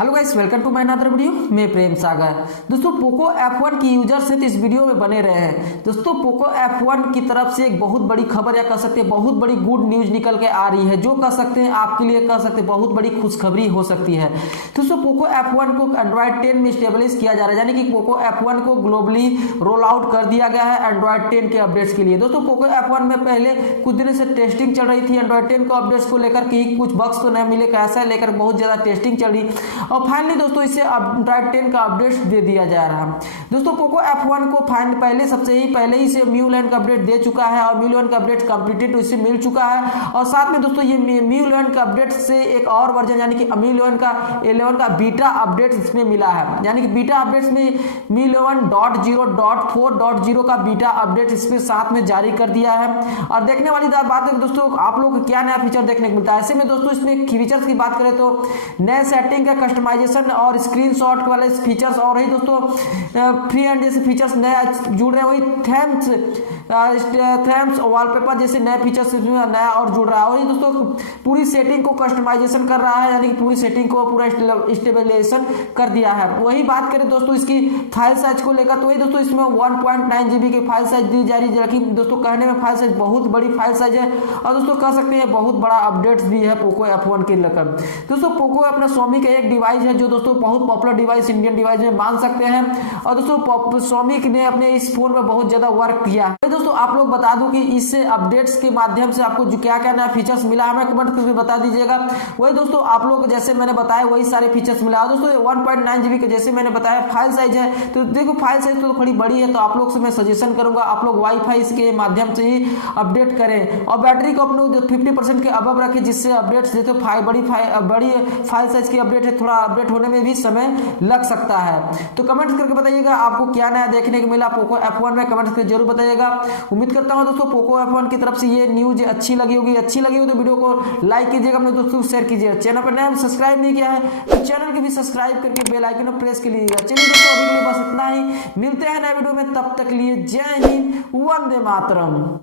Hello guys, welcome to my another video. मैं प्रेम सागर। दोस्तों, Poco F1 की यूजर से तो इस वीडियो में बने रहे हैं। दोस्तों, पोको F1 की तरफ से एक बहुत बड़ी खबर या कह सकते हैं बहुत बड़ी गुड न्यूज निकल के आ रही है, जो कह सकते हैं आपके लिए कह सकते हैं बहुत बड़ी खुशखबरी हो सकती है। दोस्तों, पोको F1 को एंड्रॉइड 10 में स्टेबलाइज किया जा रहा है, यानी कि पोको F1 को ग्लोबली रोल आउट कर दिया गया है एंड्रॉइड 10 के अपडेट्स के लिए। दोस्तों, पोको F1 में पहले कुछ दिनों से टेस्टिंग चल रही थी एंड्रॉइड 10 को अपडेट्स को लेकर कि कुछ बग्स तो नहीं मिले, कैसा लेकर बहुत ज्यादा टेस्टिंग चल रही और फाइनली दोस्तों इसे एंड्रॉइड 10 का अपडेट दे दिया जा रहा है। दोस्तों, पोको F1 को पहले पहले ही से MIUI का अपडेट दे चुका है और MIUI का अपडेट कंप्लीटेड इसे मिल चुका है। और साथ में दोस्तों ये MIUI का अपडेट से एक और वर्जन यानी कि MIUI का 11 का बीटा अपडेट इसमें मिला है, यानी कि बीटा अपडेट्स में MIUI 0.0.4.0 का बीटा अपडेट इसमें साथ में जारी कर दिया है। और देखने वाली बात है दोस्तों, आप लोग को क्या नया फीचर देखने को मिलता है। ऐसे में दोस्तों इसमें फीचर्स की बात करें तो नए सेटिंग का कस्टमाइजेशन और स्क्रीनशॉट वाले फीचर्स और ही दोस्तों फ्री एंड जैसे फीचर्स नए जुड़ रहे हैं, वही थेम्स वॉलपेपर जैसे नए फीचर्स नया और जुड़ रहा है। वही दोस्तों पूरी सेटिंग को कस्टमाइजेशन कर रहा है, यानी कि पूरी सेटिंग को पूरा स्टेबलाइजेशन कर दिया है। वही बात करें दोस्तों इसकी फाइल साइज को लेकर तो वही दोस्तों इसमें 1.9 GB की फाइल साइज दी जा रही है, लेकिन दोस्तों कहने में फाइल साइज बहुत बड़ी फाइल साइज है और दोस्तों कह सकते हैं बहुत बड़ा अपडेट्स भी है पोको F1 के लेकर। दोस्तों, पोको अपना Xiaomi का एक डिवाइस है जो दोस्तों बहुत पॉपुलर डिवाइस इंडियन डिवाइस में मान सकते हैं और दोस्तों Xiaomi ने अपने इस फोन में बहुत ज्यादा वर्क किया है। दोस्तों, आप लोग बता दूं कि इस अपडेट्स के माध्यम से आपको जो क्या क्या नया फीचर्स मिला हमें कमेंट करके बता दीजिएगा। वही दोस्तों आप लोग जैसे मैंने बताया वही सारे फीचर्स मिला। दोस्तों 1.9 GB के जैसे मैंने बताया फाइल साइज है, तो देखो फाइल साइज तो थोड़ी बड़ी है, तो आप लोग से मैं सजेशन करूंगा आप लोग वाईफाई के माध्यम से ही अपडेट करें और बैटरी को अपने 50% के अबव रखें, जिससे अपडेट्स देते बड़ी फाइल साइज की अपडेट है, थोड़ा अपडेट होने में भी समय लग सकता है। तो कमेंट करके बताइएगा आपको क्या नया देखने को मिला पोको F1 में, कमेंट करके जरूर बताइएगा। उम्मीद करता हूं दोस्तों पोको F1 की तरफ से ये न्यूज अच्छी लगी होगी तो वीडियो को लाइक कीजिएगा, अपने दोस्तों को शेयर कीजिएगा। चैनल पर नया सब्सक्राइब नहीं किया है तो चैनल को भी सब्सक्राइब करके बेल आइकन प्रेस कर लीजिएगा। चलिए दोस्तों अभी के लिए बस इतना ही, मिलते हैं नए वीडियो में, तब तक लिए जय हिंद, वंदे मातरम।